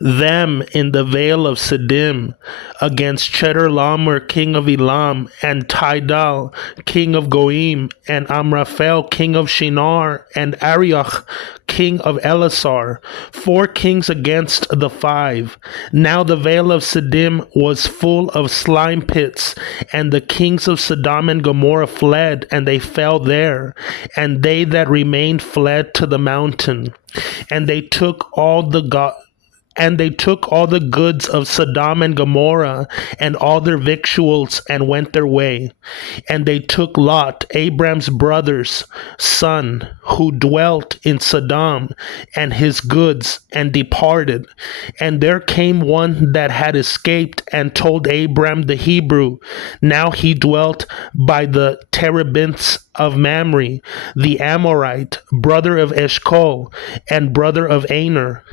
them in the vale of Siddim, against Chedorlaomer king of Elam, and Tidal king of Goim, and Amraphel king of Shinar, and Arioch king of Elasar, 4 kings against the 5. Now the vale of Siddim was full of slime pits, and the kings of Sodom and Gomorrah fled, and they fell there, and they that remained fled to the mountain. And they took all the goods of Sodom and Gomorrah, and all their victuals, and went their way. And they took Lot, Abram's brother's son, who dwelt in Sodom, and his goods, and departed. And there came one that had escaped, and told Abram the Hebrew. Now he dwelt by the terebinths of Mamre, the Amorite, brother of Eshcol, and brother of Aner.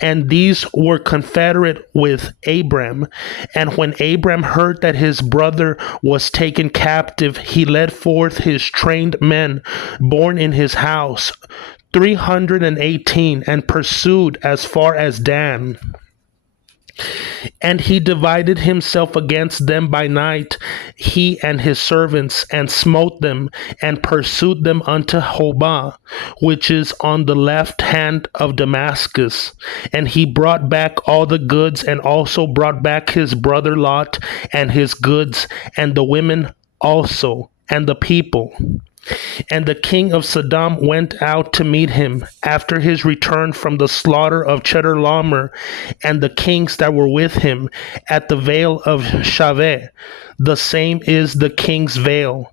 And these were confederate with Abram. And when Abram heard that his brother was taken captive, he led forth his trained men born in his house, 318, and pursued as far as Dan. And he divided himself against them by night, he and his servants, and smote them, and pursued them unto Hobah, which is on the left hand of Damascus. And he brought back all the goods, and also brought back his brother Lot, and his goods, and the women also, and the people. And the king of Sodom went out to meet him after his return from the slaughter of Chedorlaomer, and the kings that were with him at the vale of Shaveh. The same is the king's vale.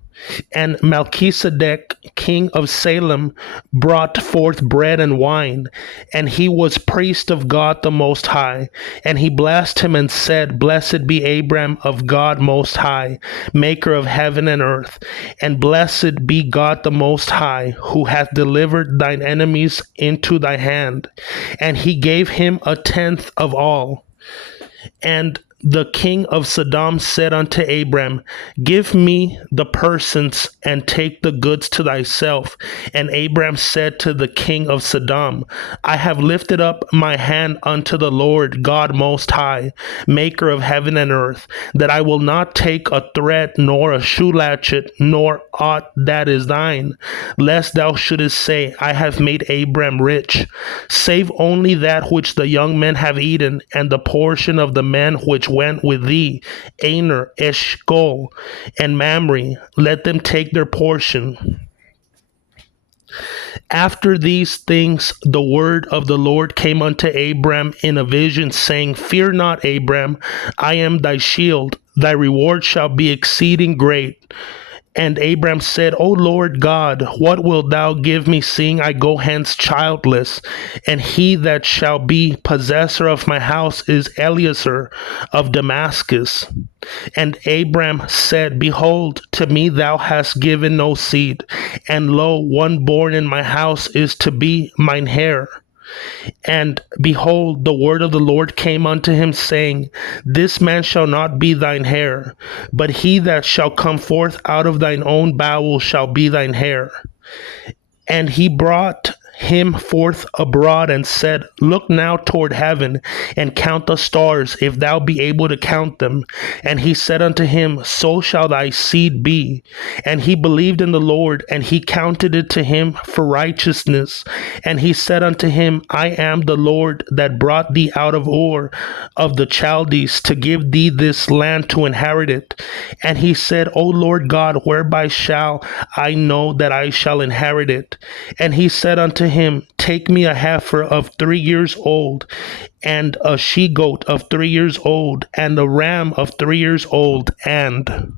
And Melchizedek, king of Salem, brought forth bread and wine, and he was priest of God the Most High. And he blessed him and said, Blessed be Abram of God Most High, maker of heaven and earth. And blessed be God the Most High, who hath delivered thine enemies into thy hand. And he gave him 1/10 of all. And the king of Sodom said unto Abram, Give me the persons, and take the goods to thyself. And Abram said to the king of Sodom, I have lifted up my hand unto the Lord God Most High, maker of heaven and earth, that I will not take a thread, nor a shoe latchet, nor aught that is thine, lest thou shouldest say, I have made Abram rich, save only that which the young men have eaten, and the portion of the men which went with thee, Aner, Eshcol, and Mamre, let them take their portion. After these things, the word of the Lord came unto Abram in a vision, saying, Fear not, Abram, I am thy shield, thy reward shall be exceeding great. And Abram said, O Lord God, what wilt thou give me, seeing I go hence childless? And he that shall be possessor of my house is Eliezer of Damascus. And Abram said, Behold, to me thou hast given no seed, and lo, one born in my house is to be mine heir. And behold, the word of the Lord came unto him, saying, This man shall not be thine heir, but he that shall come forth out of thine own bowels shall be thine heir. And he brought him forth abroad and said, Look now toward heaven, and count the stars, if thou be able to count them. And he said unto him, So shall thy seed be. And he believed in the Lord, and he counted it to him for righteousness. And he said unto him, I am the Lord that brought thee out of Ur of the Chaldees to give thee this land to inherit it. And he said, O Lord God, whereby shall I know that I shall inherit it? And he said unto him, Take me a heifer of 3 years old, and a she-goat of 3 years old, and a ram of 3 years old, and